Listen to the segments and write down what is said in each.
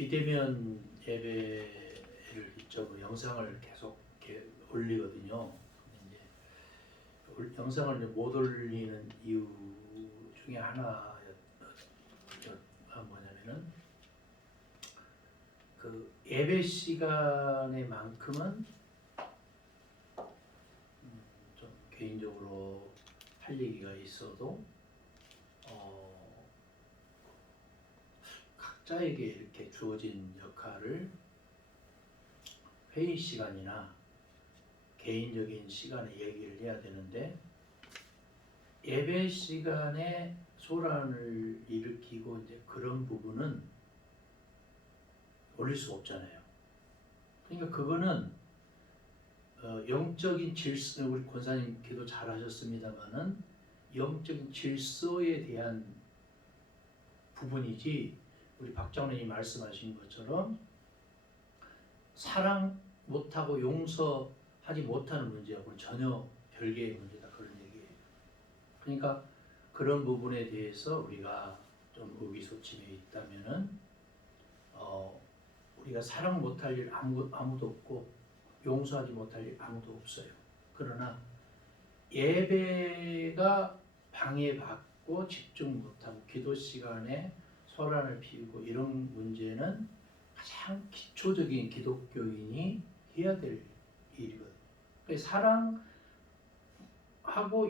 비대면 예배를 저 영상을 계속 이렇게 올리거든요. 근데 이제 영상을 이제 못 올리는 이유 중에 하나 뭐냐면은 그 예배 시간에만큼은 좀 개인적으로 할 얘기가 있어도 각자에게 이렇게 주어진 역할을 회의 시간이나 개인적인 시간에 얘기를 해야 되는데 예배 시간에 소란을 일으키고 이제 그런 부분은 올릴 수 없잖아요. 그러니까 그거는 영적인 질서, 우리 권사님 기도 잘하셨습니다만은 영적인 질서에 대한 부분이지 우리 박장로님이 말씀하신 것처럼 사랑 못하고 용서하지 못하는 문제하고는 전혀 별개의 문제다 그런 얘기예요. 그러니까 그런 부분에 대해서 우리가 좀 의기소침해 있다면은 우리가 사랑 못할 일 아무도 없고 용서하지 못할 일 아무도 없어요. 그러나 예배가 방해받고 집중 못하고 기도 시간에 소란을 피우고 이런 문제는 가장 기초적인 기독교인이 해야 될 일이거든요. 사랑하고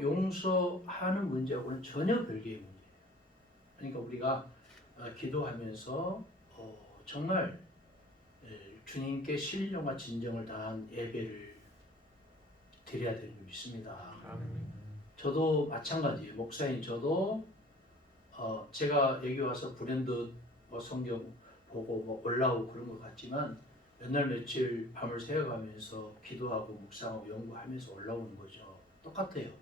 용서하는 문제하고는 전혀 별개의 문제예요. 그러니까 우리가 기도하면서 정말 주님께 신령과 진정을 다한 예배를 드려야 되는 줄 믿습니다. 저도 마찬가지예요. 목사인 저도 제가 여기 와서 브랜드 성경 보고 올라오고 그런 것 같지만 몇 날 며칠 밤을 새워가면서 기도하고 묵상하고 연구하면서 올라오는 거죠. 똑같아요.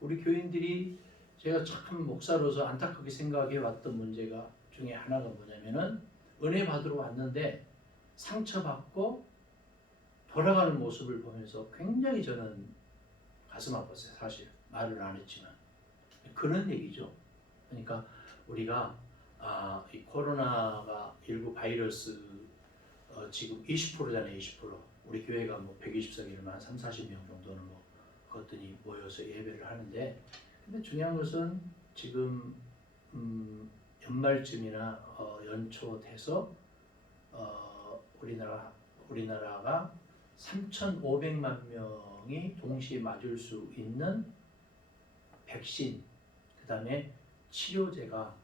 우리 교인들이 제가 참 목사로서 안타깝게 생각해 왔던 문제가 중에 하나가 뭐냐면은 은혜 받으러 왔는데 상처받고 돌아가는 모습을 보면서 굉장히 저는 가슴 아팠어요. 사실 말을 안 했지만 그런 얘기죠. 그러니까 우리가 이 코로나가 19 바이러스 지금 20%잖아요. 20%. 우리 교회가 뭐 120석이면 한 3, 40명 정도는 뭐 그것들이 모여서 예배를 하는데 근데 중요한 것은 지금 연말쯤이나 연초 돼서 우리나라가 3,500만 명이 동시에 맞을 수 있는 백신, 그 다음에 치료제가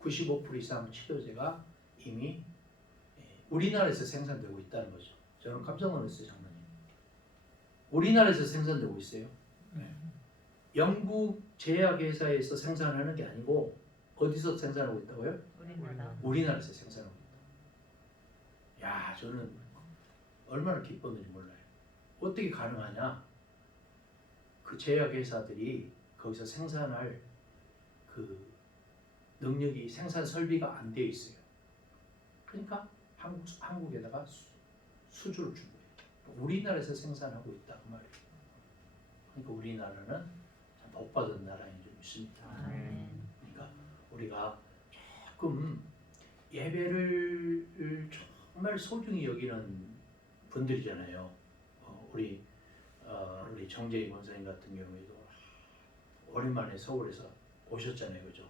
95% 이상 치료제가 이미 우리나라에서 생산되고 있다는 거죠. 저는 깜짝 놀랐어요, 장로님. 우리나라에서 생산되고 있어요. 영국 제약회사에서 생산하는 게 아니고 어디서 생산하고 있다고요? 우리나라에서 생산하고 있다. 야, 저는 얼마나 기뻤는지 몰라요. 어떻게 가능하냐? 그 제약회사들이 거기서 생산할 그 능력이 생산 설비가 안 돼 있어요. 그러니까 한국에다가 수주를 준 거예요. 우리나라에서 생산하고 있다 그 말이에요. 그러니까 우리나라는 참 복받은 나라인 줄 믿습니다. 그러니까 우리가 조금 예배를 정말 소중히 여기는 분들이잖아요. 우리 정재희 권사님 같은 경우에도 오랜만에 서울에서 오셨잖아요, 그죠?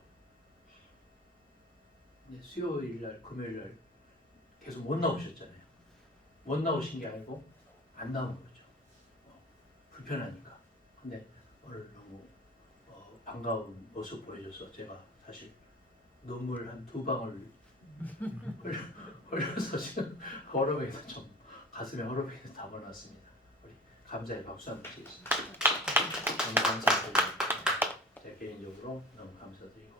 근데 수요일 날, 금요일 날 계속 못 나오셨잖아요. 못 나오신 게 아니고 안 나온 거죠. 불편하니까. 근데 오늘 너무 반가운 모습 보여줘서 제가 사실 눈물 한 2방울 흘려서 지금 허러뱅이도 좀 가슴에 허러뱅이도 담아놨습니다. 우리 감사의 박수 한번 치겠습니다. 너무 감사드리고 제가 개인적으로 너무 감사드리고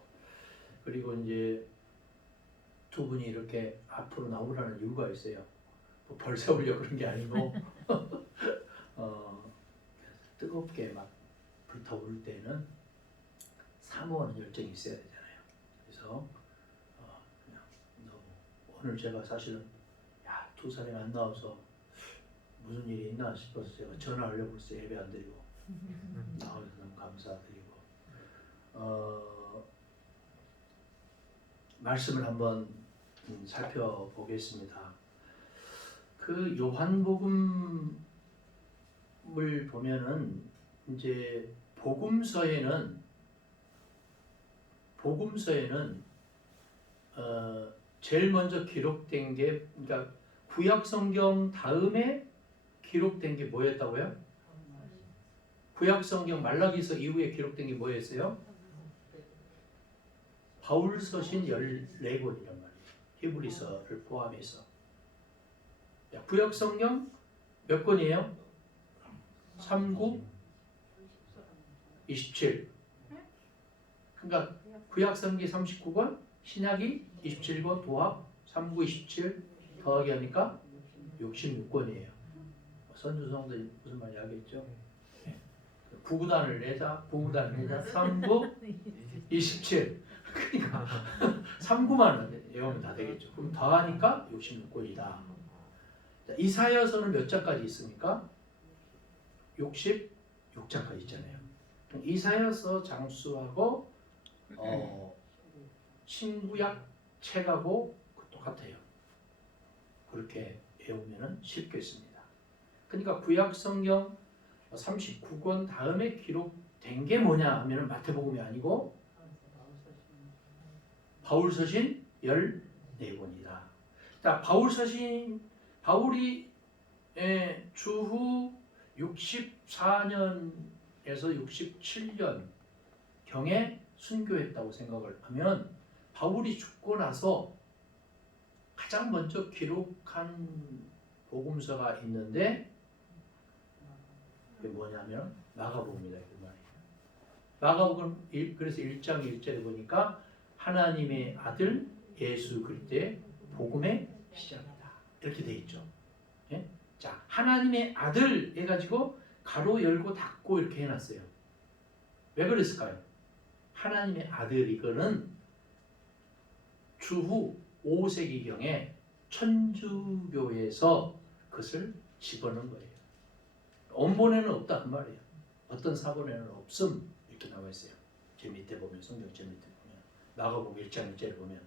그리고 이제 두 분이 이렇게 앞으로 나오라는 이유가 있어요. 뭐 벌 세우려고 그런 게 아니고 뜨겁게 막 불타오를 때는 사모하는 열정이 있어야 되잖아요. 그래서 그냥 너무 오늘 제가 사실은 두 사람이 안 나와서 무슨 일이 있나 싶어서 제가 전화하려고 했어요. 예배 안 드리고 나와서 너무 감사드리고 말씀을 한번 살펴보겠습니다. 그 요한복음을 보면은 이제 복음서에는 제일 먼저 기록된 게, 그러니까 구약 성경 다음에 기록된 게 뭐였다고요? 구약 성경 말라기서 이후에 기록된 게 뭐였어요? 바울 서신 14권이란 말이에요. 히브리서를 포함해서. 구약 성경 몇 권이에요? 39, 27. 그러니까 구약 성경이 39권, 신약이 27권, 도합 39, 27 더하기 하니까 66권이에요. 선주성들이 무슨 말인지 알겠죠? 부구단을 내자 39, 27. 그러니까 3구만 외우면 다 되겠죠. 그럼 더하니까 66권이다. 이사야서는 몇 장까지 있습니까? 66장까지 있잖아요. 이사야서 장수하고 신구약 책하고 똑같아요. 그렇게 외우면 쉽겠습니다. 그러니까 구약 성경 39권 다음에 기록된 게 뭐냐 하면 마태복음이 아니고 바울 서신 14권이다. 자, 바울이 주후 64년에서 67년 경에 순교했다고 생각을 하면 바울이 죽고 나서 가장 먼저 기록한 복음서가 있는데 그게 뭐냐면 마가복음이다. 그 말이에요. 마가복음 그래서 1장 1절에 보니까 하나님의 아들 예수 그리스도의 복음의 시작이다. 이렇게 돼 있죠. 예? 자, 하나님의 아들 해가지고 가로 열고 닫고 이렇게 해놨어요. 왜 그랬을까요? 하나님의 아들 이거는 주후 5세기경에 천주교에서 그것을 집어넣은 거예요. 원본에는 없다 그 말이에요. 어떤 사본에는 없음 이렇게 나와 있어요. 제 밑에 보면 성경 제 밑에 보면 마가복음 1장 1절에 보면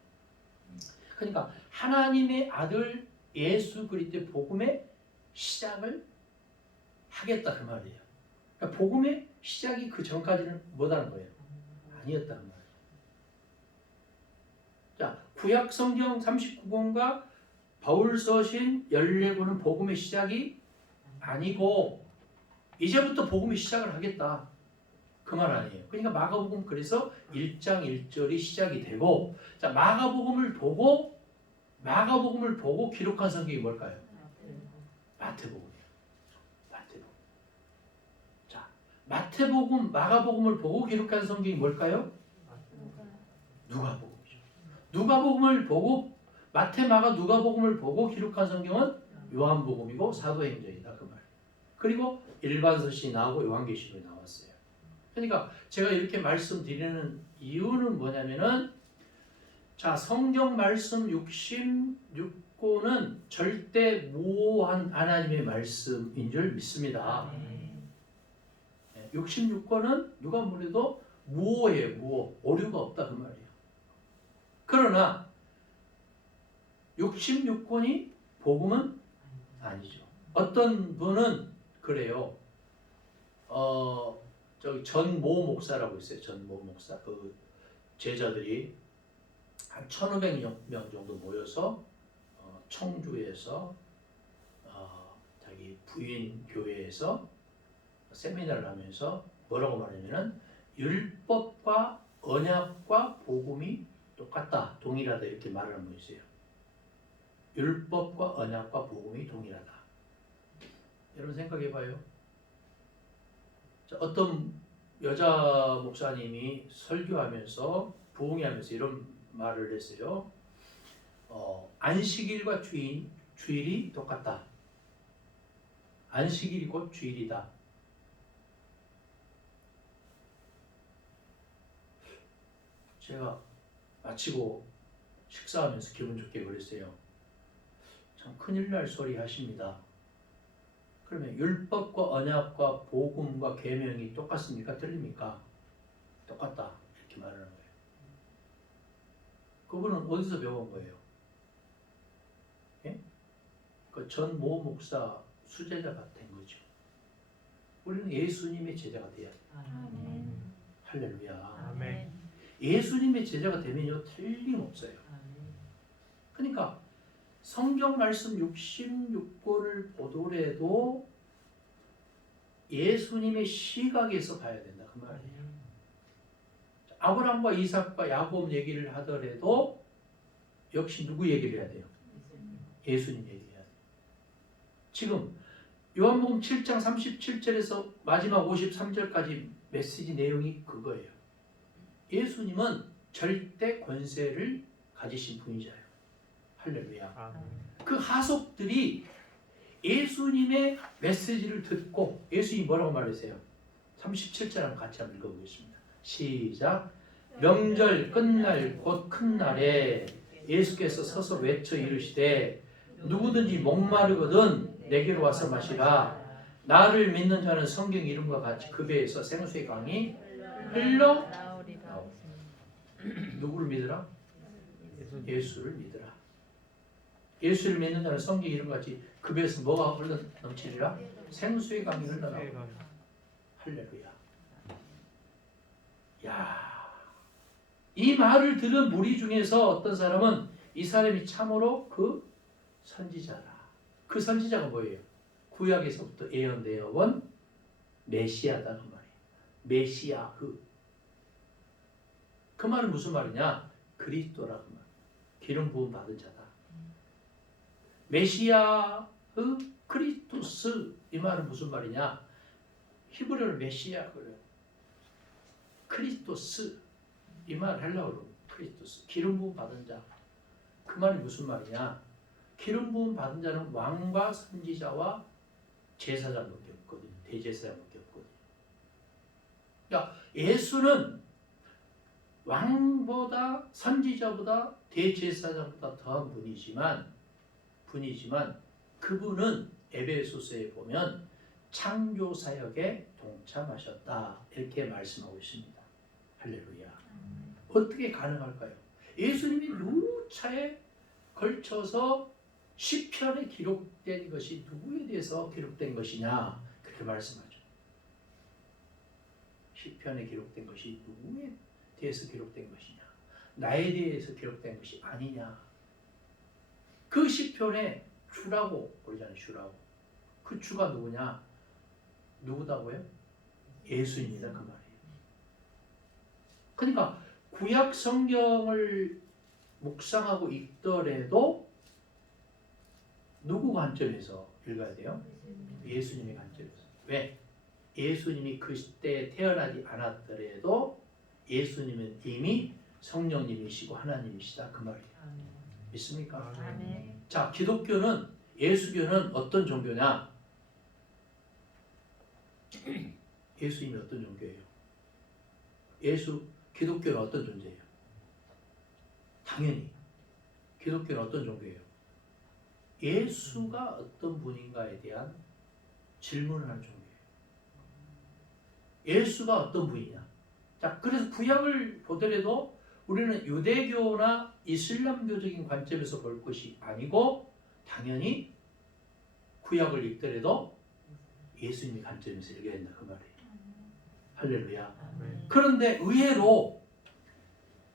그러니까 하나님의 아들 예수 그리스도의 복음의 시작을 하겠다 그 말이에요. 그러니까 복음의 시작이 그 전까지는 뭐다는 거예요? 아니었다는 말이에요. 자, 구약 성경 39권과 바울 서신 14권은 복음의 시작이 아니고 이제부터 복음의 시작을 하겠다. 그 말 아니에요. 그러니까 마가복음 그래서 1장 1절이 시작이 되고 자, 마가복음을 보고 기록한 성경이 뭘까요? 마태복음이에요. 마태복음. 자, 마태복음, 마가복음을 보고 기록한 성경이 뭘까요? 누가복음이죠. 누가복음을 보고 마태, 마가, 누가복음을 보고 기록한 성경은 요한복음이고 사도행전이다 그 말. 그리고 일반서신이 나오고 요한계시록이 나왔어요. 그러니까 제가 이렇게 말씀드리는 이유는 뭐냐면은 자, 성경 말씀 66권은 절대 모호한 하나님의 말씀인 줄 믿습니다. 66권은 누가 뭐래도 모호해요. 모호. 오류가 없다 그 말이에요. 그러나 66권이 복음은 아니죠. 어떤 분은 그래요. 저기 전모 목사라고 있어요. 전모 목사. 그 제자들이 한 1,500명 정도 모여서 청주에서 자기 부인 교회에서 세미나를 하면서 뭐라고 말하냐면 율법과 언약과 복음이 똑같다, 동일하다 이렇게 말하는 분 있어요. 율법과 언약과 복음이 동일하다. 여러분 생각해봐요. 어떤 여자 목사님이 설교하면서 부흥회하면서 이런 말을 했어요. 안식일과 주일이 똑같다. 안식일이 곧 주일이다. 제가 마치고 식사하면서 기분 좋게 그랬어요. 참 큰일 날 소리 하십니다. 그러면 율법과 언약과 복음과 계명이 똑같습니까? 틀립니까? 똑같다. 이렇게 말하는 거예요. 그분은 어디서 배운 거예요? 전 모 목사 수제자가 된 거죠. 우리는 예수님의 제자가 돼야 돼요. 아멘. 할렐루야. 아멘. 예수님의 제자가 되면요 틀림없어요. 그러니까 성경 말씀 66권을 보더라도 예수님의 시각에서 봐야 된다 그 말이에요. 아브라함과 이삭과 야곱 얘기를 하더라도 역시 누구 얘기를 해야 돼요? 예수님 얘기해야 돼요. 지금 요한복음 7장 37절에서 마지막 53절까지 메시지 내용이 그거예요. 예수님은 절대 권세를 가지신 분이잖아요. 할렐루야. 그 하속들이 예수님의 메시지를 듣고 예수님이 뭐라고 말하세요? 37절 한번 같이 한번 읽어보겠습니다. 시작. 명절 끝날 곧 큰 날에 예수께서 서서 외쳐 이르시되 누구든지 목마르거든 내게로 와서 마시라. 나를 믿는 자는 성경 이름과 같이 그 배에서 생수의 강이 흘러 나오리라. 누구를 믿으라? 예수를 믿으라. 예수를 믿는 자는 성경 이름과 같이 그 배에서 뭐가 흘러 넘치리라? 생수의 강이 흘러 나오리라. 할렐루야. 야, 이 말을 들은 무리 중에서 어떤 사람은 이 사람이 참으로 그 선지자라. 그 선지자가 뭐예요? 구약에서부터 예언되어 온 메시아다 그 말이에요. 메시아흐. 그 말은 무슨 말이냐? 그리스도라 그 말. 기름 부음 받은 자다. 메시아흐 크리스토스 이 말은 무슨 말이냐? 히브리어로 메시아 그래요. 크리스토스 이 말 헬라어로 크리스토스 기름 부음 받은 자. 그 말이 무슨 말이냐? 기름 부음 받은 자는 왕과 선지자와 제사장밖에 없거든요. 대제사장밖에 없거든요. 그러니까 예수는 왕보다 선지자보다 대제사장보다 더한 분이지만 그분은 에베소서에 보면 창조 사역에 동참하셨다 이렇게 말씀하고 있습니다. 할렐루야. 어떻게 가능할까요? 예수님이 누차에 걸쳐서 시편에 기록된 것이 누구에 대해서 기록된 것이냐 그렇게 말씀하죠. 시편에 기록된 것이 누구에 대해서 기록된 것이냐, 나에 대해서 기록된 것이 아니냐. 그 시편에 주라고 그러잖아요. 주라고. 그 주가 누구냐? 누구다고요? 예수입니다. 그 말이에요. 그러니까 구약 성경을 묵상하고 읽더라도 누구 관점에서 읽어야 돼요? 예수님의 관점에서. 왜? 예수님이 그 시대에 태어나지 않았더라도 예수님은 이미 성령님이시고 하나님이시다 그 말이에요. 믿습니까? 아멘. 자, 기독교는 예수교는 어떤 종교냐? 예수님이 어떤 종교예요? 기독교는 어떤 존재예요? 당연히 기독교는 어떤 종교예요? 예수가 어떤 분인가에 대한 질문을 하는 종교예요. 예수가 어떤 분이냐? 자, 그래서 구약을 보더라도 우리는 유대교나 이슬람교적인 관점에서 볼 것이 아니고 당연히 구약을 읽더라도 예수님의 관점에서 읽어야 된다 그 말이에요. 할렐루야. 그런데 의외로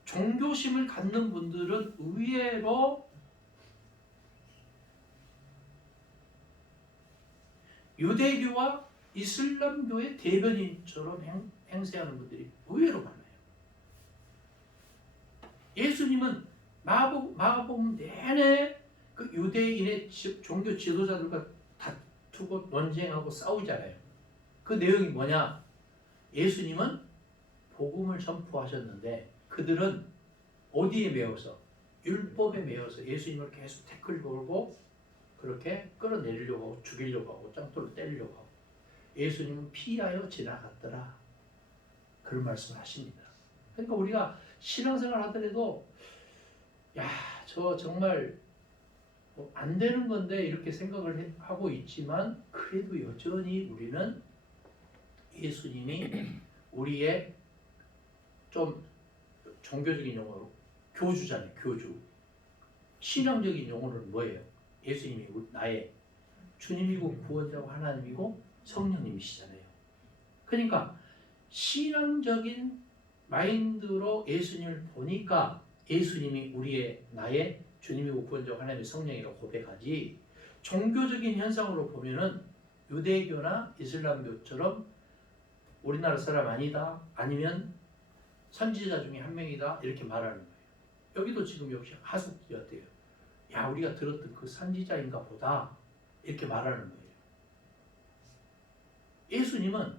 종교심을 갖는 분들은 의외로 유대교와 이슬람교의 대변인처럼 행세하는 분들이 의외로 많아요. 예수님은 마가복음 내내 그 유대인의 종교 지도자들과 다투고 논쟁하고 싸우잖아요. 그 내용이 뭐냐? 예수님은 복음을 전포하셨는데 그들은 어디에 매여서? 율법에 매여서 예수님을 계속 태클 걸고 그렇게 끌어내리려고 하고 죽이려고 하고 짱돌로 때리려고 하고 예수님은 피하여 지나갔더라. 그런 말씀을 하십니다. 그러니까 우리가 신앙생활 하더라도 야, 저 정말 안 되는 건데 이렇게 생각을 하고 있지만 그래도 여전히 우리는 예수님이 우리의 좀 종교적인 용어로 교주잖아요. 교주. 신앙적인 용어는 뭐예요? 예수님이 나의 주님이고 구원자고 하나님이고 성령님이시잖아요. 그러니까 신앙적인 마인드로 예수님을 보니까 예수님이 나의 주님이고 구원자고 하나님의 성령이라고 고백하지, 종교적인 현상으로 보면은 유대교나 이슬람교처럼 우리나라 사람 아니다, 아니면 선지자 중에 한 명이다, 이렇게 말하는 거예요. 여기도 지금 역시 하숙지였대요. 야, 우리가 들었던 그 선지자인가 보다, 이렇게 말하는 거예요. 예수님은,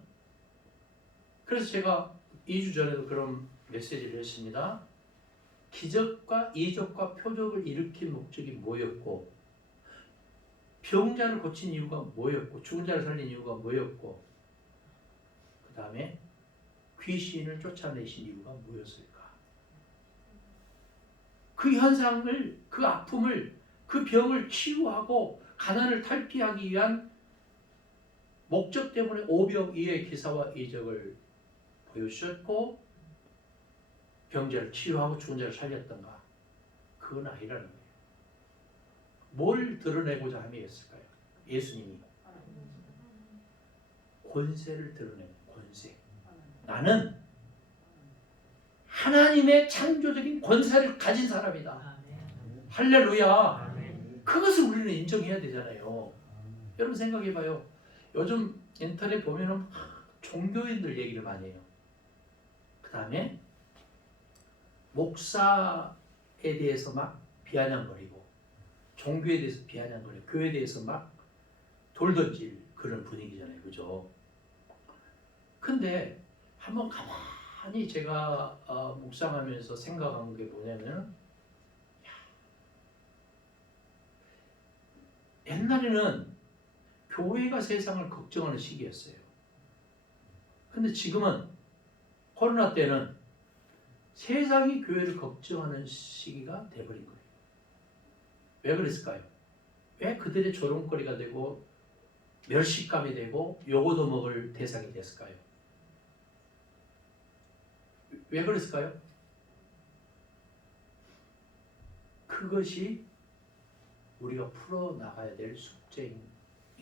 그래서 제가 2주 전에도 그런 메시지를 했습니다. 기적과 이적과 표적을 일으킨 목적이 뭐였고, 병자를 고친 이유가 뭐였고, 죽은 자를 살린 이유가 뭐였고, 그 다음에 귀신을 쫓아내신 이유가 뭐였을까? 그 현상을, 그 아픔을, 그 병을 치유하고 가난을 탈피하기 위한 목적 때문에 오병이어의 기사와 이적을 보여주셨고, 병자를 치유하고 죽은 자를 살렸던가? 그건 아니라는 거예요. 뭘 드러내고자 함이었을까요? 예수님이 권세를 드러내는 권세. 나는 하나님의 창조적인 권세를 가진 사람이다. 할렐루야. 그것을 우리는 인정해야 되잖아요. 여러분 생각해봐요. 요즘 인터넷 보면은 종교인들 얘기를 많이 해요. 그 다음에 목사에 대해서 막 비아냥거리고, 종교에 대해서 비아냥거리고, 교회에 대해서 막 돌 던질 그런 분위기잖아요. 그죠? 근데 한번 가만히 제가 묵상하면서 생각한 게 뭐냐면, 옛날에는 교회가 세상을 걱정하는 시기였어요. 근데 지금은, 코로나 때는 세상이 교회를 걱정하는 시기가 돼버린 거예요. 왜 그랬을까요? 왜 그들의 조롱거리가 되고 멸시감이 되고 욕도 먹을 대상이 됐을까요? 왜 그랬을까요? 그것이 우리가 풀어나가야 될 숙제인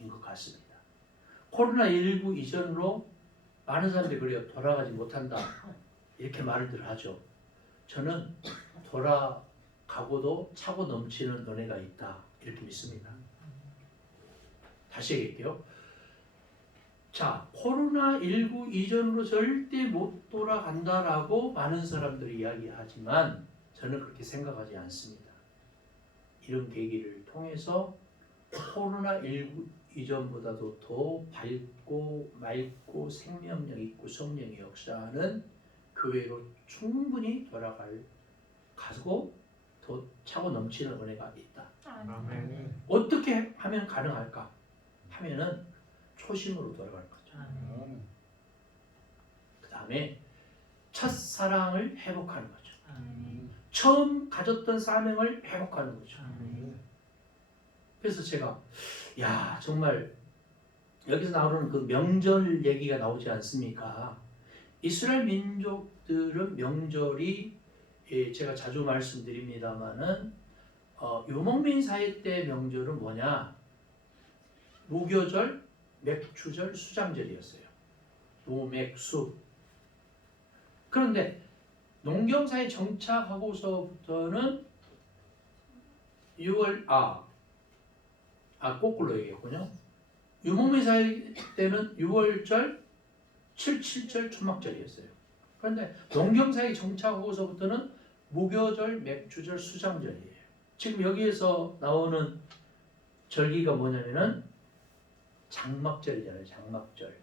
것 같습니다. 코로나19 이전으로 많은 사람들이 그래요. 돌아가지 못한다, 이렇게 말들 하죠. 저는 돌아가고도 차고 넘치는 은혜가 있다, 이렇게 믿습니다. 다시 얘기할게요. 자, 코로나19 이전으로 절대 못 돌아간다라고 많은 사람들이 이야기하지만 저는 그렇게 생각하지 않습니다. 이런 계기를 통해서 코로나19 이전보다도 더 밝고 맑고 생명력 있고 성령의 역사하는 교회로 충분히 가고 더 차고 넘치는 은혜가 있다. 아멘. 어떻게 하면 가능할까? 하면은 초심으로 돌아갈 거죠. 그 다음에 첫사랑을 회복하는 거죠. 처음 가졌던 사명을 회복하는 거죠. 그래서 제가 정말 여기서 나오는 그 명절 얘기가 나오지 않습니까? 이스라엘 민족들은 명절이, 제가 자주 말씀드립니다마는 유목민 사회 때 명절은 뭐냐? 무교절, 맥추절, 수장절이었어요. 무맥수. 그런데 농경사에 정착하고서부터는 6월 거꾸로 얘기했군요. 유목민 사회 때는 6월절, 7.7절, 초막절이었어요. 그런데 농경사에 정착하고서부터는 무교절, 맥추절, 수장절이에요. 지금 여기에서 나오는 절기가 뭐냐면은 장막절이잖아요. 장막절.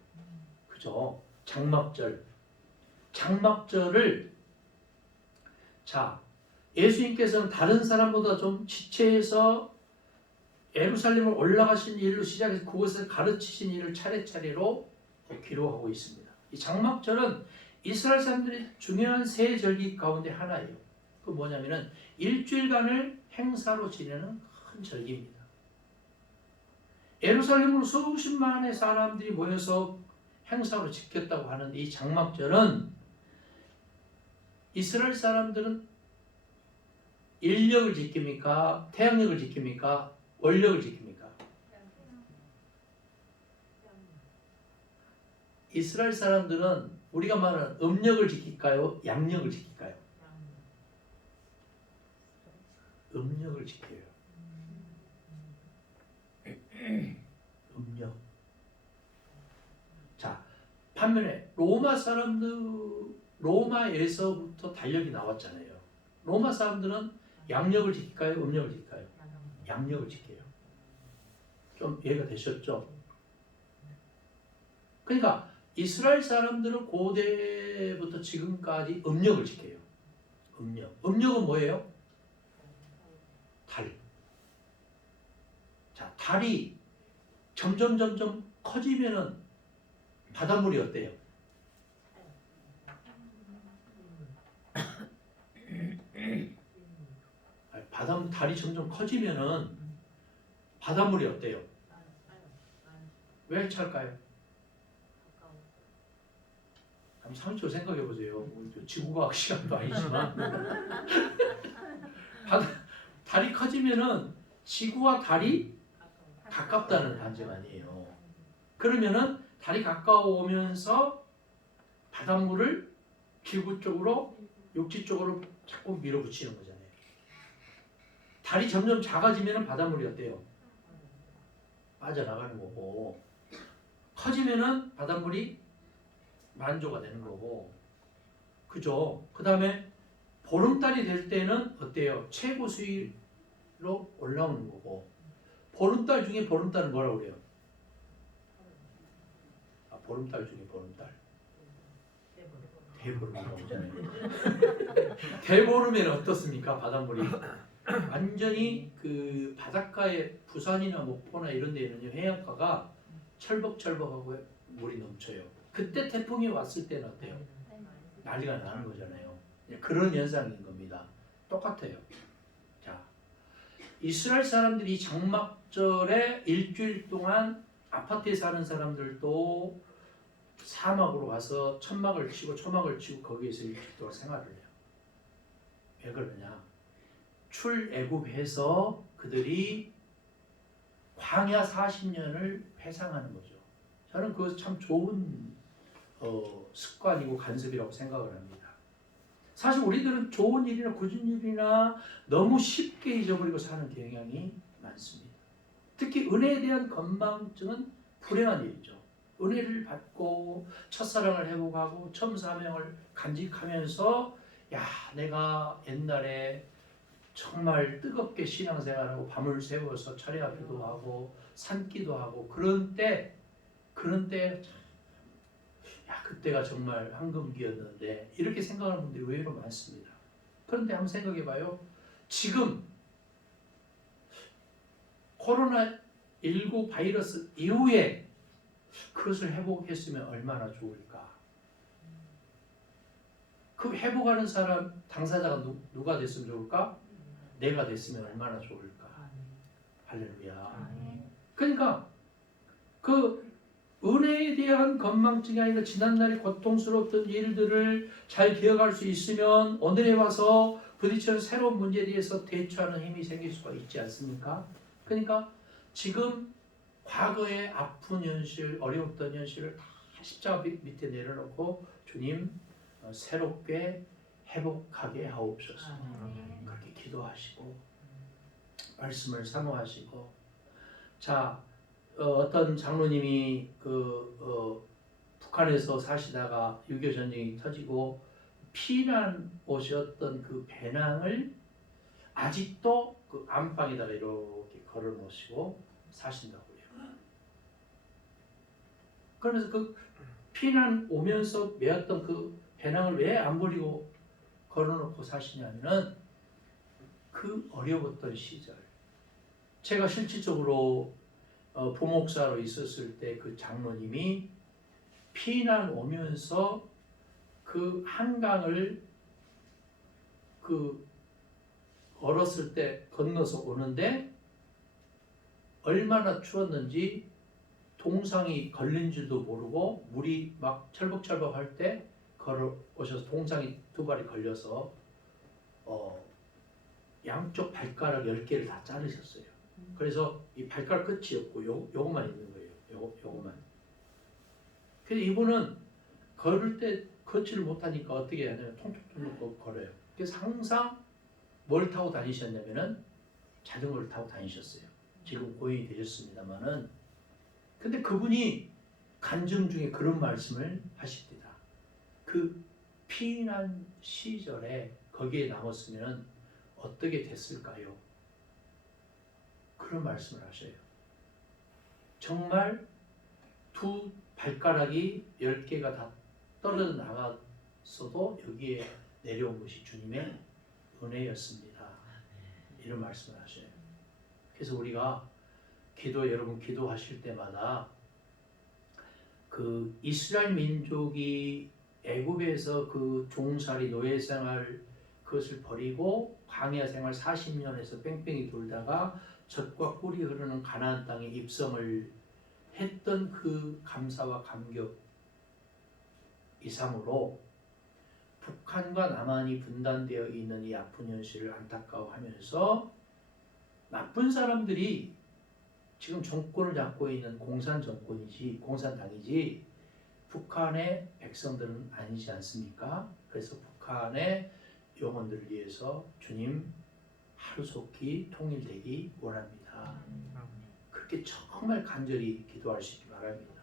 그죠? 장막절을 예수님께서는 다른 사람보다 좀 지체해서 예루살렘을 올라가신 일로 시작해서 그곳에서 가르치신 일을 차례차례로 기록하고 있습니다. 이 장막절은 이스라엘 사람들의 중요한 세 절기 가운데 하나예요. 그 뭐냐면은 일주일간을 행사로 지내는 큰 절기입니다. 예루살렘으로 수십만의 사람들이 모여서 행사로 지켰다고 하는데, 이 장막절은 이스라엘 사람들은 인력을 지킵니까? 태양력을 지킵니까? 원력을 지킵니까? 이스라엘 사람들은 우리가 말하는 음력을 지킬까요? 양력을 지킬까요? 음력을 지켜요. 음력. 자, 반면에 로마 사람들, 로마에서부터 달력이 나왔잖아요. 로마 사람들은 양력을 지킬까요? 음력을 지킬까요? 양력을 지켜요. 좀 이해가 되셨죠? 그러니까 이스라엘 사람들은 고대부터 지금까지 음력을 지켜요. 음력. 음력은 뭐예요? 달. 자, 달이 점점 커지면은 바닷물이 어때요? 달이 점점 커지면은 바닷물이 어때요? 왜 찰까요? 한번 상식적으로 생각해 보세요. 지구과학 시간도 아니지만 달이 커지면은 지구와 달이 가깝다는 단점 아니에요. 그러면은 달이 가까워오면서 바닷물을 지구 쪽으로, 육지 쪽으로 자꾸 밀어붙이는 거잖아요. 달이 점점 작아지면은 바닷물이 어때요? 빠져나가는 거고, 커지면은 바닷물이 만조가 되는 거고, 그죠? 그 다음에 보름달이 될 때는 어때요? 최고 수위로 올라오는 거고, 보름달 중에 보름달은 뭐라고 그래요? 보름달 중에 보름달. 대보름이라고 하잖아요. 대보름에는 어떻습니까? 바닷물이 완전히 그 바닷가에 부산이나 목포나 이런 데는요, 해안가가 철벅철벅하고 물이 넘쳐요. 그때 태풍이 왔을 때는 어때요? 난리가 나는 거잖아요. 그런 현상인 겁니다. 똑같아요. 자, 이스라엘 사람들이 장막절에 일주일 동안 아파트에 사는 사람들도 사막으로 가서 천막을 치고 초막을 치고 거기에서 일주일 동안 생활을 해요. 왜 그러냐? 출애굽해서 그들이 광야 40년을 회상하는 거죠. 저는 그것이 참 좋은 습관이고 간섭이라고 생각을 합니다. 사실 우리들은 좋은 일이나 굳은 일이나 너무 쉽게 잊어버리고 사는 경향이 많습니다. 특히 은혜에 대한 건망증은 불행한 일이죠. 은혜를 받고 첫사랑을 회복하고 첨사명을 간직하면서 야, 내가 옛날에 정말 뜨겁게 신앙생활하고 밤을 새워서 철야 앞에도 하고 산기도 하고 그런 때 야, 그때가 정말 황금기였는데 이렇게 생각하는 분들이 의외로 많습니다. 그런데 한번 생각해 봐요. 지금 코로나19 바이러스 이후에 그것을 회복했으면 얼마나 좋을까. 그 회복하는 사람 당사자가 누가 됐으면 좋을까? 내가 됐으면 얼마나 좋을까. 할렐루야. 그러니까 그 은혜에 대한 건망증이 아니라 지난날의 고통스러웠던 일들을 잘 기억할 수 있으면 오늘에 와서 부딪히는 새로운 문제에 대해서 대처하는 힘이 생길 수가 있지 않습니까? 그러니까 지금 과거의 아픈 현실, 어려웠던 현실을 다 십자가 밑에 내려놓고 주님 새롭게 회복하게 하옵소서. 그렇게 기도하시고 말씀을 사모하시고 자 어떤 장로님이 북한에서 사시다가 6.25 전쟁이 터지고 피난 오셨던 그 배낭을 아직도 그 안방에다가 이렇게 걸어 놓으시고 사신다고 해요. 그러면서 그 피난 오면서 메었던 그 배낭을 왜 안 버리고 걸어 놓고 사시냐면은 그 어려웠던 시절. 제가 실질적으로 부목사로 있었을 때 그 장로님이 피난 오면서 그 한강을 그 얼었을 때 건너서 오는데 얼마나 추웠는지 동상이 걸린 줄도 모르고 물이 막 철벅철벅 할 때 걸어 오셔서 동상이 두 발이 걸려서 양쪽 발가락 10개를 다 자르셨어요. 그래서 이 발가락 끝이 없고 요것만 있는 거예요. 요것만. 그래서 이분은 걸을 때 걷지를 못하니까 어떻게 하냐면 통통통 걸어요. 그래서 항상 뭘 타고 다니셨냐면은 자전거를 타고 다니셨어요. 지금 고인이 되셨습니다만은, 근데 그분이 간증 중에 그런 말씀을 하십니다. 그 피난 시절에 거기에 남았으면 어떻게 됐을까요? 그런 말씀을 하셔요. 정말 두 발가락이 10개가 다 떨어져 나갔어도 여기에 내려온 것이 주님의 은혜였습니다. 이런 말씀을 하셔요. 그래서 우리가 여러분 기도하실 때마다 그 이스라엘 민족이 애굽에서 그 종살이 노예생활 그것을 버리고 광야 생활 40년에서 뺑뺑이 돌다가 젖과 꿀이 흐르는 가나안 땅에 입성을 했던 그 감사와 감격 이상으로 북한과 남한이 분단되어 있는 이 아픈 현실을 안타까워하면서 나쁜 사람들이 지금 정권을 잡고 있는 공산당이지 북한의 백성들은 아니지 않습니까? 그래서 북한의 영혼들을 위해서 주님 하루속히 통일되기 원합니다. 그렇게 정말 간절히 기도하시기 바랍니다.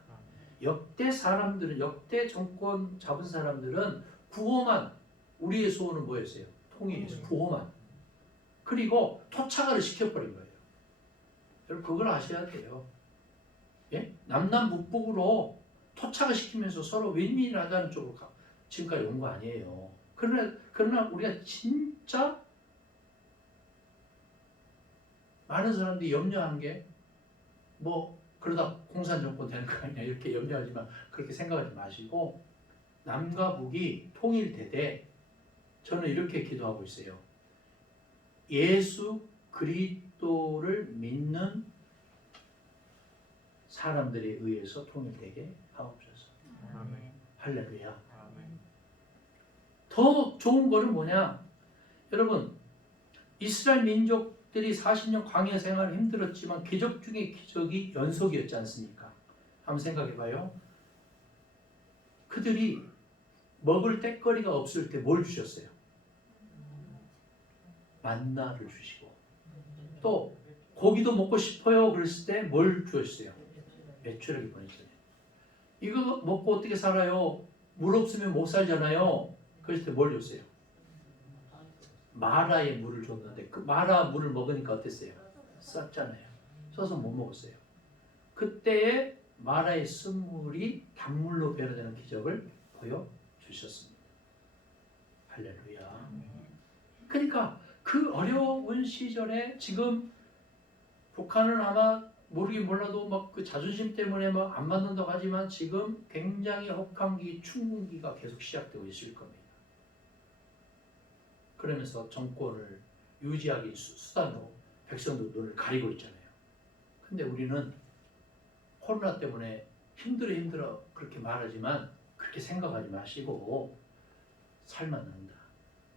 역대 정권 잡은 사람들은 구호만, 우리의 소원은 뭐였어요? 통일이었어요. 구호만. 그리고 토착화를 시켜버린 거예요. 여러분 그걸 아셔야 돼요. 예? 남남 북북으로 토착을 시키면서 서로 윈윈을 하자는 쪽으로 지금까지 온 거 아니에요. 그러나 우리가 진짜 많은 사람들이 염려한 게 뭐 그러다 공산정권 되는 거 아니냐 이렇게 염려하지만 그렇게 생각하지 마시고 남과 북이 통일되되 저는 이렇게 기도하고 있어요. 예수 그리스도를 믿는 사람들에 의해서 통일되게 하옵소서. 아멘. 할렐루야. 아멘. 더 좋은 거는 뭐냐? 여러분 이스라엘 민족들이 40년 광야 생활을 힘들었지만 기적 중에 기적이 연속이었지 않습니까? 한번 생각해 봐요. 그들이 먹을 때거리가 없을 때 뭘 주셨어요? 만나를 주시고 또 고기도 먹고 싶어요 그랬을 때 뭘 주셨어요? 메추라기 보냈잖아요. 이거 먹고 어떻게 살아요? 물 없으면 못 살잖아요. 그랬을 때 뭘 줬어요? 마라의 물을 줬는데 그 마라 물을 먹으니까 어땠어요? 썼잖아요. 써서 못 먹었어요. 그때에 마라의 쓴물이 단물로 변화되는 기적을 보여주셨습니다. 할렐루야. 그러니까 그 어려운 시절에 지금 북한은 아마 모르긴 몰라도 막 그 자존심 때문에 막 안 만든다고 하지만 지금 굉장히 혹한기, 춘군기가 계속 시작되고 있을 겁니다. 그러면서 정권을 유지하기 수단으로 백성들 눈을 가리고 있잖아요. 근데 우리는 코로나 때문에 힘들어 그렇게 말하지만 그렇게 생각하지 마시고 살만 난다.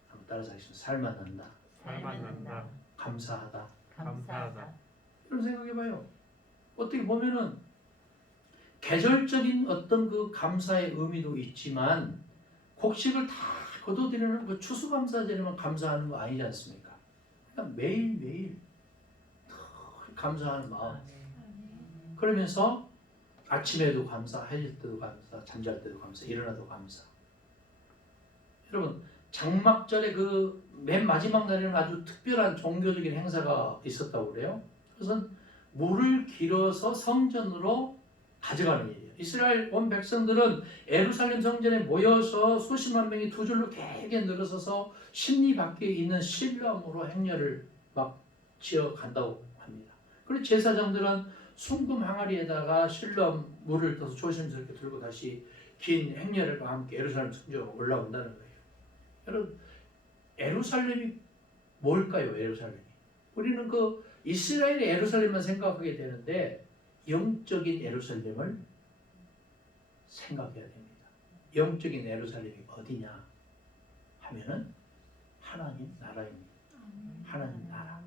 한번 따라서 하겠습니다. 살만 난다. 살만 난다. 감사하다. 감사하다. 이런 생각해봐요. 어떻게 보면은 계절적인 어떤 그 감사의 의미도 있지만 곡식을 다 거둬들이는 그 추수감사절에만 감사하는 거 아니지 않습니까? 그러니까 매일매일 감사하는 마음. 그러면서 아침에도 감사, 해질 때도 감사, 잠잘 때도 감사, 일어나도 감사. 여러분 장막절에 그 맨 마지막 날에는 아주 특별한 종교적인 행사가 있었다고 그래요. 그것은 물을 길어서 성전으로 가져가는 일이에요. 이스라엘 온 백성들은 예루살렘 성전에 모여서 수십만 명이 두 줄로 길게 늘어서서 십리 밖에 있는 실럼으로 행렬을 막 지어 간다고 합니다. 그리고 제사장들은 순금 항아리에다가 실럼 물을 떠서 조심스럽게 들고 다시 긴 행렬과 함께 예루살렘 성전으로 올라온다는 거예요. 여러분 예루살렘이 뭘까요? 예루살렘이 우리는 그 이스라엘의 예루살렘만 생각하게 되는데 영적인 예루살렘을 생각해야 됩니다. 영적인 예루살렘이 어디냐 하면은 하나님 나라입니다. 하나님 나라.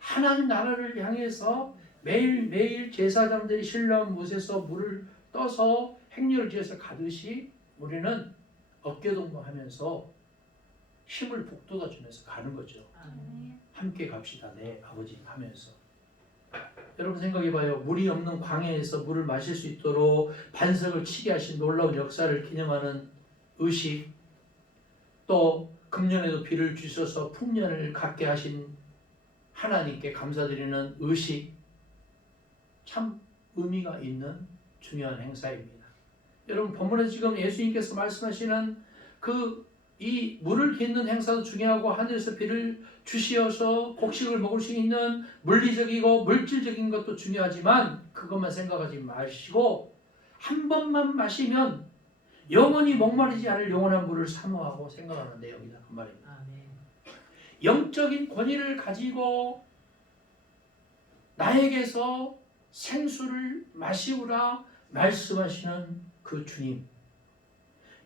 하나님 나라를 향해서 매일매일 제사장들이 실로암 못에서 물을 떠서 행렬을 지어서 가듯이 우리는 어깨동무하면서 힘을 북돋아 주면서 가는 거죠. 아멘. 함께 갑시다 네 아버지 하면서. 여러분 생각해봐요. 물이 없는 광야에서 물을 마실 수 있도록 반석을 치게 하신 놀라운 역사를 기념하는 의식, 또 금년에도 비를 주셔서 풍년을 갖게 하신 하나님께 감사드리는 의식, 참 의미가 있는 중요한 행사입니다. 여러분 본문에서 지금 예수님께서 말씀하시는 이 물을 깃는 행사도 중요하고 하늘에서 비를 주시어서 곡식을 먹을 수 있는 물리적이고 물질적인 것도 중요하지만 그것만 생각하지 마시고 한 번만 마시면 영원히 목마르지 않을 영원한 물을 사모하고 생각하는 내용이다 그 말입니다. 아멘. 영적인 권위를 가지고 나에게서 생수를 마시우라 말씀하시는 그 주님,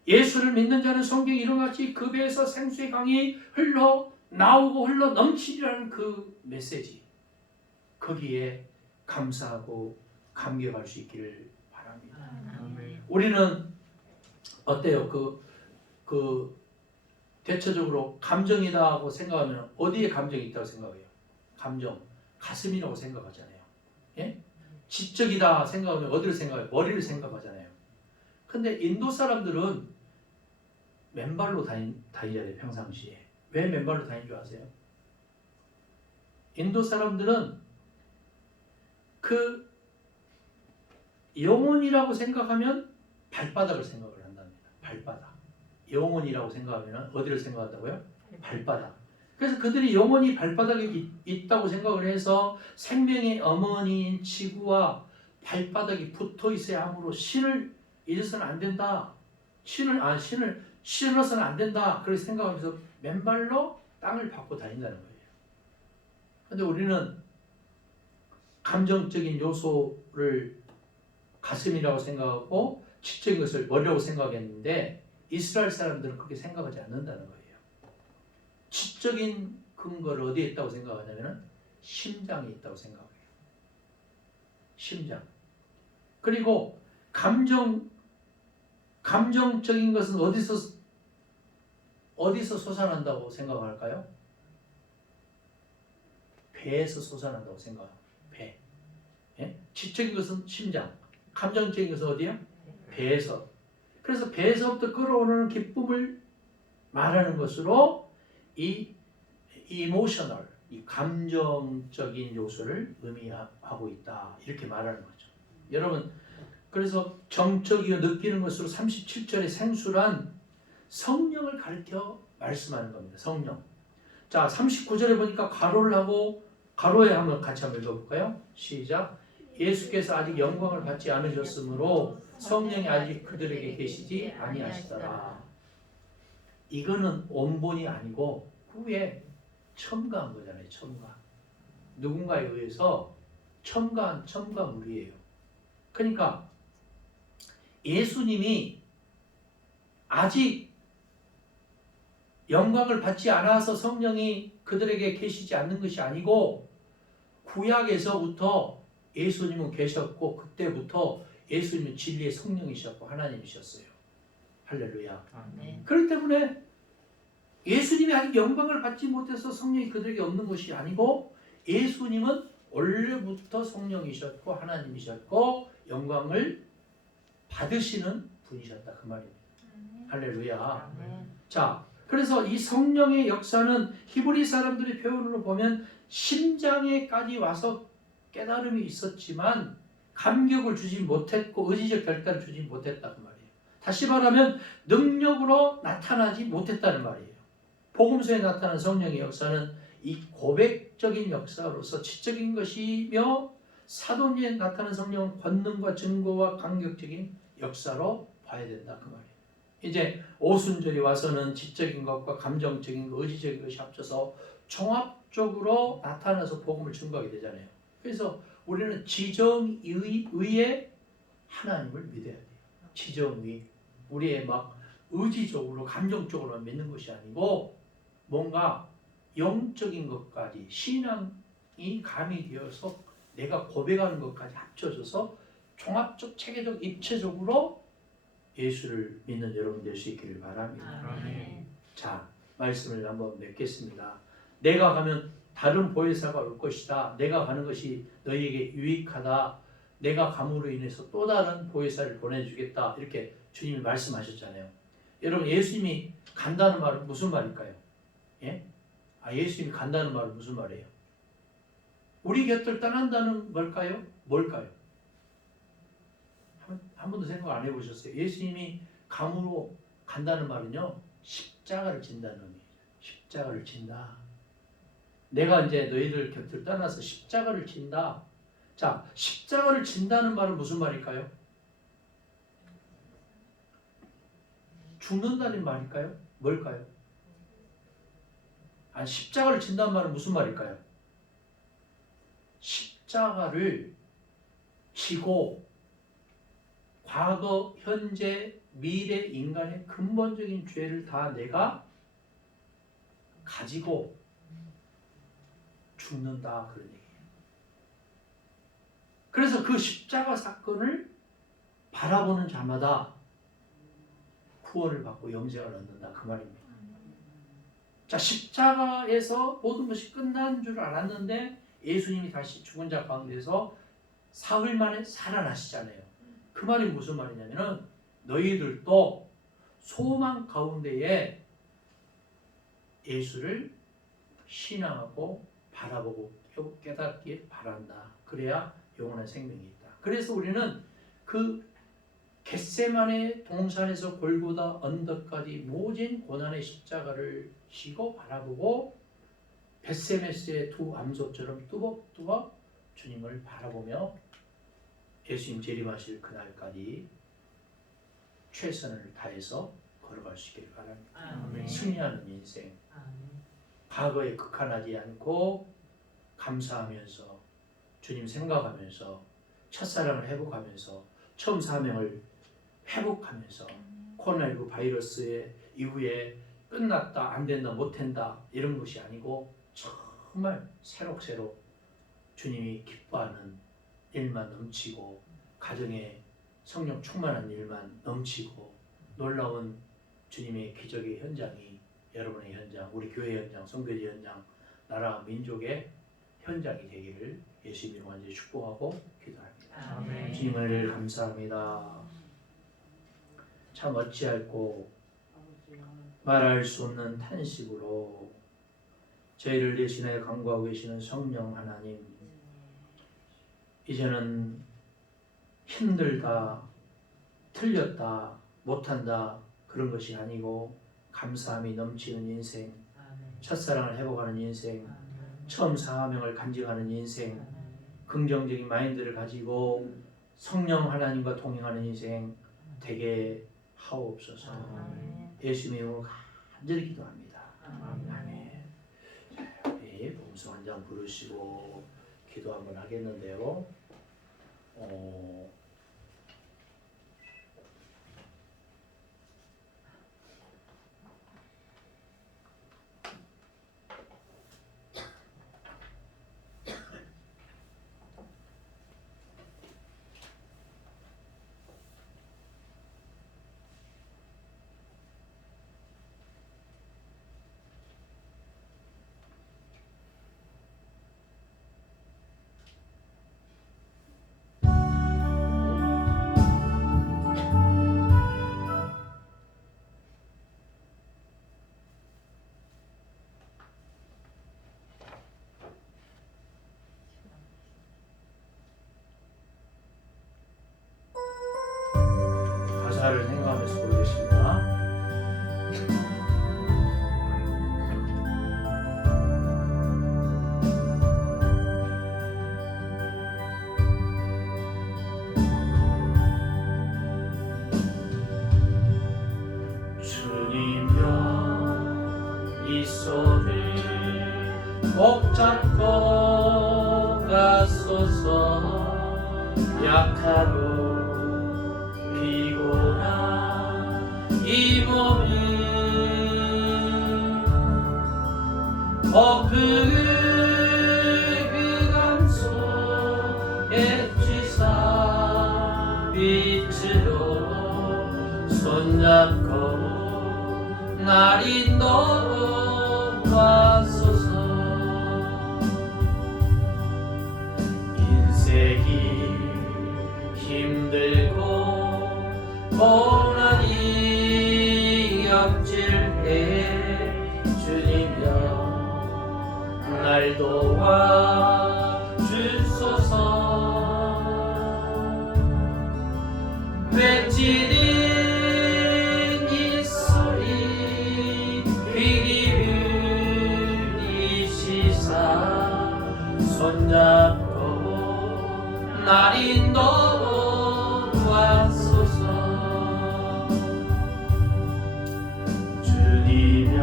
예수를 믿는 자는 성경에 이런같이 그 배에서 생수의 강이 흘러 나오고 흘러 넘치리라는 그 메시지, 거기에 감사하고 감격할 수 있기를 바랍니다. 아멘. 우리는 어때요? 대체적으로 감정이다 하고 생각하면 어디에 감정이 있다고 생각해요? 감정, 가슴이라고 생각하잖아요. 예? 지적이다 생각하면 어디를 생각해요? 머리를 생각하잖아요. 근데 인도 사람들은 맨발로 다니잖아요, 평상시에. 왜 맨발로 다니는 줄 아세요? 인도 사람들은 그 영혼이라고 생각하면 발바닥을 생각을 한답니다. 발바닥. 영혼이라고 생각하면 어디를 생각한다고요? 발바닥. 그래서 그들이 영혼이 발바닥에 있다고 생각을 해서 생명의 어머니인 지구와 발바닥이 붙어 있어야 하므로 신을 잊어서는 안 된다. 신을 실어서는 안 된다. 그렇게 생각하면서 맨발로 땅을 밟고 다닌다는 거예요. 그런데 우리는 감정적인 요소를 가슴이라고 생각하고 지적인 것을 머리라고 생각했는데 이스라엘 사람들은 그렇게 생각하지 않는다는 거예요. 지적인 근거를 어디에 있다고 생각하냐면 심장에 있다고 생각해요. 심장. 그리고 감정적인 것은 어디서 솟아난다고 생각할까요? 배에서 솟아난다고 생각해요. 배. 예? 지적인 것은 심장. 감정적인 것은 어디요? 배에서. 그래서 배에서부터 끌어오르는 기쁨을 말하는 것으로 이 이모셔널, 이 감정적인 요소를 의미하고 있다. 이렇게 말하는 거죠. 여러분, 그래서 정적이요 느끼는 것으로 37절의 생수란 성령을 가리켜 말씀하는 겁니다. 성령. 자, 39절에 보니까 가로에 한번 같이 한번 읽어볼까요? 시작. 예수께서 아직 영광을 받지 않으셨으므로 성령이 아직 그들에게 계시지 아니하시더라. 이거는 원본이 아니고 후에 첨가한 거잖아요. 첨가. 누군가에 의해서 첨가한 첨가물이에요. 그러니까 예수님이 아직 영광을 받지 않아서 성령이 그들에게 계시지 않는 것이 아니고 구약에서부터 예수님은 계셨고 그때부터 예수님은 진리의 성령이셨고 하나님이셨어요. 할렐루야. 아멘. 그렇기 때문에 예수님이 아직 영광을 받지 못해서 성령이 그들에게 없는 것이 아니고 예수님은 원래부터 성령이셨고 하나님이셨고 영광을 받으시는 분이셨다 그 말입니다. 할렐루야. 아멘. 자, 그래서 이 성령의 역사는 히브리 사람들의 표현으로 보면 심장에까지 와서 깨달음이 있었지만 감격을 주지 못했고 의지적 결단을 주지 못했다 그 말이에요. 다시 말하면 능력으로 나타나지 못했다는 말이에요. 복음서에 나타난 성령의 역사는 이 고백적인 역사로서 지적인 것이며 사도행전에 나타난 성령은 권능과 증거와 감격적인 역사로 봐야 된다 그 말이에요. 이제 오순절이 와서는 지적인 것과 감정적인 것, 의지적인 것이 합쳐서 종합적으로 나타나서 복음을 증거하게 되잖아요. 그래서 우리는 지정의에 하나님을 믿어야 돼요. 지정의. 우리의 막 의지적으로 감정적으로만 믿는 것이 아니고 뭔가 영적인 것까지 신앙이 가미되어서 내가 고백하는 것까지 합쳐져서 종합적, 체계적, 입체적으로 예수를 믿는 여러분 될 수 있기를 바랍니다. 아멘. 자, 말씀을 한번 맺겠습니다. 내가 가면 다른 보혜사가 올 것이다. 내가 가는 것이 너희에게 유익하다. 내가 감으로 인해서 또 다른 보혜사를 보내주겠다. 이렇게 주님이 말씀하셨잖아요. 여러분, 예수님이 간다는 말은 무슨 말일까요? 예? 예수님이 간다는 말은 무슨 말이에요? 우리 곁을 떠난다는 걸까요? 뭘까요? 한 번도 생각 안 해보셨어요? 예수님이 감으로 간다는 말은요, 십자가를 진다는 의미예요. 십자가를 진다. 내가 이제 너희들 곁을 떠나서 십자가를 진다. 자, 십자가를 진다는 말은 무슨 말일까요? 죽는다는 말일까요? 뭘까요? 십자가를 진다는 말은 무슨 말일까요? 십자가를 지고 과거, 현재, 미래 인간의 근본적인 죄를 다 내가 가지고 죽는다, 그런 얘기예요. 그래서 그 십자가 사건을 바라보는 자마다 구원을 받고 영생을 얻는다, 그 말입니다. 자, 십자가에서 모든 것이 끝난 줄 알았는데 예수님이 다시 죽은 자 가운데서 사흘 만에 살아나시잖아요. 그 말이 무슨 말이냐면은 너희들도 소망 가운데에 예수를 신앙하고 바라보고 깨닫길 바란다. 그래야 영원한 생명이 있다. 그래서 우리는 그 겟세마네 동산에서 골고다 언덕까지 모진 고난의 십자가를 지고 바라보고 벳세메스의 두 암소처럼 뚜벅뚜벅 주님을 바라보며 예수님 재림하실 그날까지 최선을 다해서 걸어갈 수 있기를 바랍니다. 아멘. 승리하는 인생, 아멘. 과거에 극한하지 않고 감사하면서 주님 생각하면서 첫사랑을 회복하면서 처음 사명을 회복하면서 코로나19 바이러스의 이후에 끝났다, 안 된다, 못 한다 이런 것이 아니고 정말 새록새록 주님이 기뻐하는 일만 넘치고 가정에 성령 충만한 일만 넘치고 놀라운 주님의 기적의 현장이 여러분의 현장, 우리 교회 현장, 선교지 현장, 나라 민족의 현장이 되기를 예수님 이름으로 간절히 축복하고 기도합니다. 아멘. 주님을 감사합니다. 참 어찌할꼬 말할 수 없는 탄식으로 저희를 대신하여 간구하고 계시는 성령 하나님, 이제는 힘들다, 틀렸다, 못한다 그런 것이 아니고 감사함이 넘치는 인생, 첫사랑을 회복하는 인생, 처음 사명을 간직하는 인생, 긍정적인 마인드를 가지고 성령 하나님과 동행하는 인생 되게 하옵소서. 예수님의 이름으로 간절히 기도합니다. 아멘. 우리 봉송 한 장 부르시고 기도 한번 하겠는데요. 가사를 생각하면서 부르겠습니다. 주님여 이 손을 꼭 잡고 가소서. 약하고 피곤한 이 몸이 그 감소에 취사 빛으로 손잡고 날 인도하소서. 인생이 힘들고 고난이 엎질 때 주님여 날 도와주소서. 외치는 이 소리 귀 기울이시사 손잡고 날 인도하소서. 주님여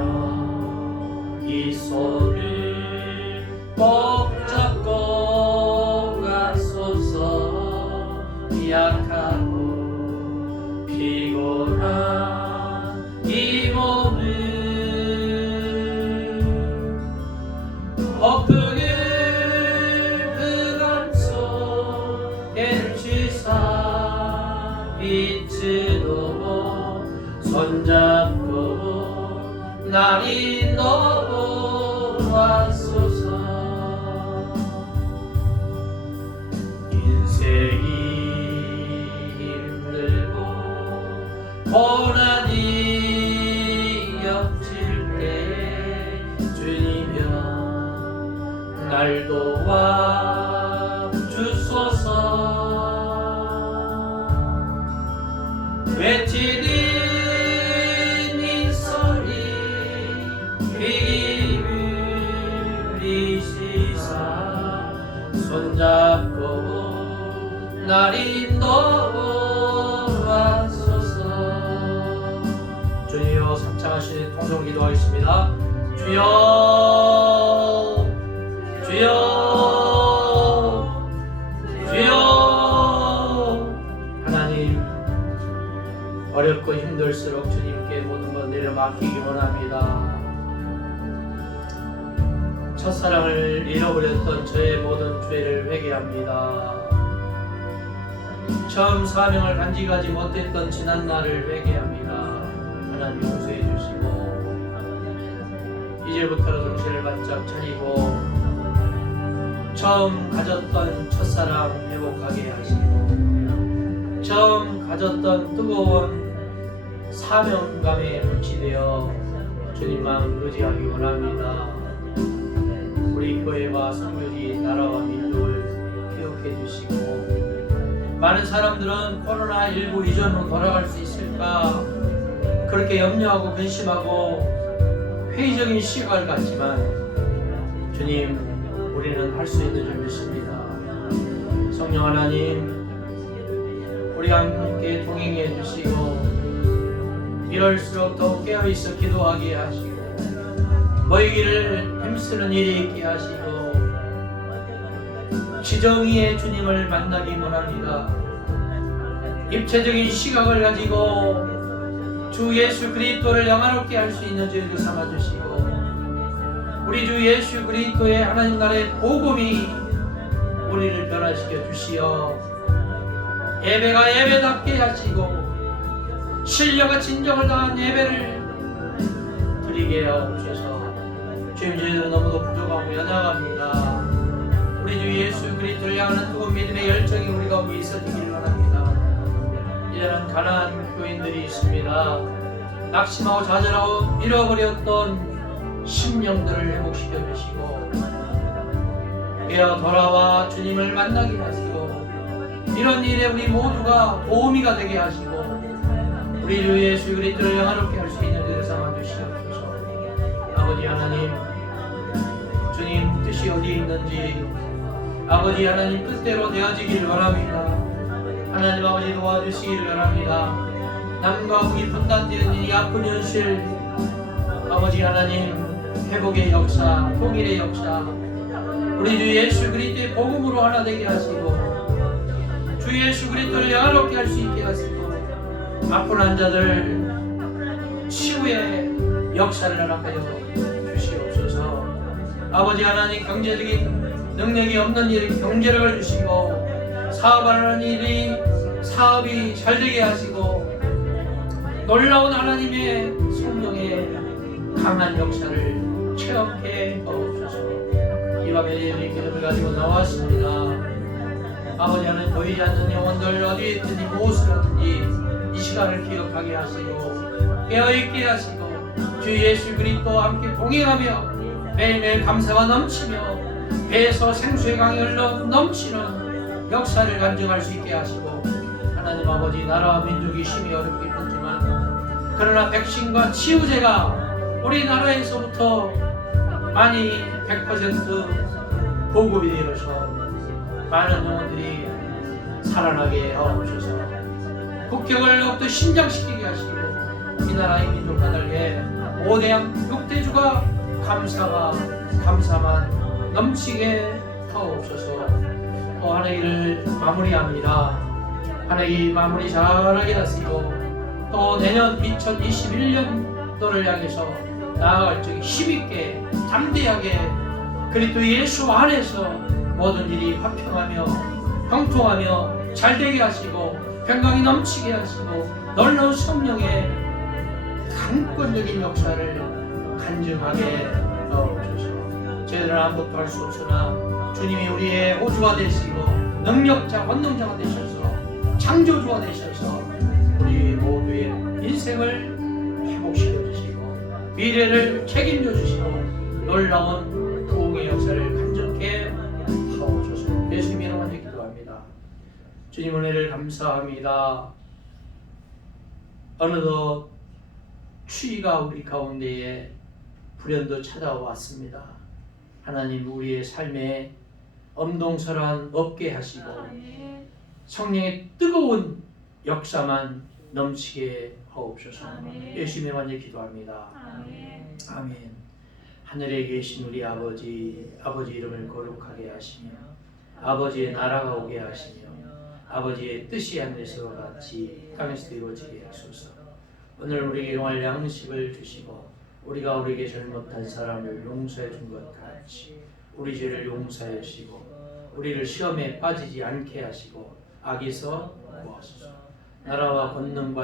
이 손을 꼭 잡고 가소서. 약하고 피곤한 이 몸을 엎드길 그감 속에 주사 빛으로 손잡고 날 인도하소서. 인생이 힘들고 고난이 엎칠 때 주님여 날 도와주소서. 외치는 이 소리 귀 기울이시사 손잡고 날 인도하소서. 주여 삼창하시는 통성 기도하겠습니다. 주여 주여 주여. 하나님 어렵고 힘들수록 주님께 모든 것 내려 맡기기 원합니다. 첫사랑을 잃어버렸던 저의 모든 죄를 회개합니다. 처음 사명을 간직하지 못했던 지난 날을 회개합니다. 하나님 용서해 주시고 이제부터는 정신을 바짝 차리고 처음 가졌던 첫사랑 회복하게 하시고 처음 가졌던 뜨거운 사명감에 물치되어 주님만 의지하기 원합니다. 우리 교회와 성교지 나라와 민족을 기억해 주시고 많은 사람들은 코로나19 이전으로 돌아갈 수 있을까 그렇게 염려하고 근심하고 회의적인 시각을 갖지만 주님 우리는 할 수 있는 줄 믿습니다. 성령 하나님 우리와 함께 동행해 주시고 이럴수록 더욱 깨어있어 기도하게 하시고 모이기를 힘쓰는 일이 있게 하시고 지정의의 주님을 만나기 원합니다. 입체적인 시각을 가지고 주 예수 그리스도를 영화롭게 할 수 있는 저희들 삼아주시고 우리 주 예수 그리스도의 하나님 나라의 복음이 우리를 변화시켜 주시어 예배가 예배답게 하시고 신령과 진정을 다한 예배를 드리게 하옵소서. 주님 저희들은 너무도 부족하고 연약합니다. 우리 주 예수 그리스도를 향하는 뜨거운 믿음의 열정이 우리 가운데 있어지기를 바랍니다. 이제는 가난한 교인들이 있습니다. 낙심하고 좌절하고 잃어버렸던 심령들을 회복시켜 주시고 깨어 돌아와 주님을 만나게 하시고 이런 일에 우리 모두가 도우미가 되게 하시고 우리 주 예수 그리스도를 영화롭게 할 수 있는 일을 삼아 주시옵소서. 아버지 하나님 주님 뜻이 어디 있는지 아버지 하나님 뜻대로 되어지길 원합니다. 하나님 아버지 도와주시기를 원합니다. 남과 북이 분단되는 이 아픈 현실 아버지 하나님 회복의 역사 통일의 역사 우리 주 예수 그리스도의 복음으로 하나 되게 하시고 주 예수 그리스도를 영화롭게 할 수 있게 하시고 아픈 환자들 치유의 역사를 허락하여 주시옵소서. 아버지 하나님 경제적인 능력이 없는 일에 경제력을 주시고 사업하는 일이 사업이 잘 되게 하시고 놀라운 하나님의 성령의 강한 역사를 체험해 주옵소서. 이 밤에 예배의 기도를 가지고 나왔습니다. 아버지 하나님, 보이지 않는 영혼들 어디에 있든지 무엇을 하든지 이 시간을 기억하게 하시고 깨어있게 하시고 주 예수 그리스도와 함께 동행하며 매일매일 감사가 넘치며 배에서 생수의 강이 흘러 넘치는 역사를 간증할 수 있게 하시고, 하나님 아버지, 나라와 민족이 심히 어렵게 있지만 그러나 백신과 치유제가 우리나라에서부터 많이 100% 보급이 되어서 많은 영혼들이 살아나게 하옵소서. 국격을 더욱더 신장시키게 하시고 이 나라의 민족 하늘에 5대양 6대주가 감사만 넘치게 하옵소서. 또 한 해를 마무리합니다. 한 해 마무리 잘하게 하시고 또 내년 2021년도를 향해서 나아갈 적에 힘있게 담대하게 그리스도 예수 안에서 모든 일이 화평하며 형통하며 잘되게 하시고 평강이 넘치게 하시고 놀라운 성령의 강권적인 역사를 간증하게 하옵소서. 저희들은 아무것도 할 수 없으나 주님이 우리의 호주가 되시고 능력자, 권능자가 되셔서 창조주가 되셔서 우리 모두의 인생을 회복시켜 주시고 미래를 책임져 주시고 놀라운 부흥의 역사를 간증케 하옵소서. 예수님 이름으로 기도합니다. 주님 은혜를 감사합니다. 어느덧 추위가 우리 가운데에 불현듯 찾아왔습니다. 하나님, 우리의 삶에 엄동설한 없게 하시고 성령의 뜨거운 역사만 넘치게 하옵소서. 예수님의 완전 기도합니다. 아멘. 하늘에 계신 우리 아버지 이름을 거룩하게 하시며 아버지의 나라가 오게 하시며 아버지의 뜻이 하늘에서 같이 땅에서도 이루어지게 하소서. 오늘 우리에게 일용할 양식을 주시고 우리가 우리에게 잘못한 사람을 용서해 준 것 같이 우리 죄를 용서해 주시고 우리를 시험에 빠지지 않게 하시고 악에서 구하소서. 나라와 권능과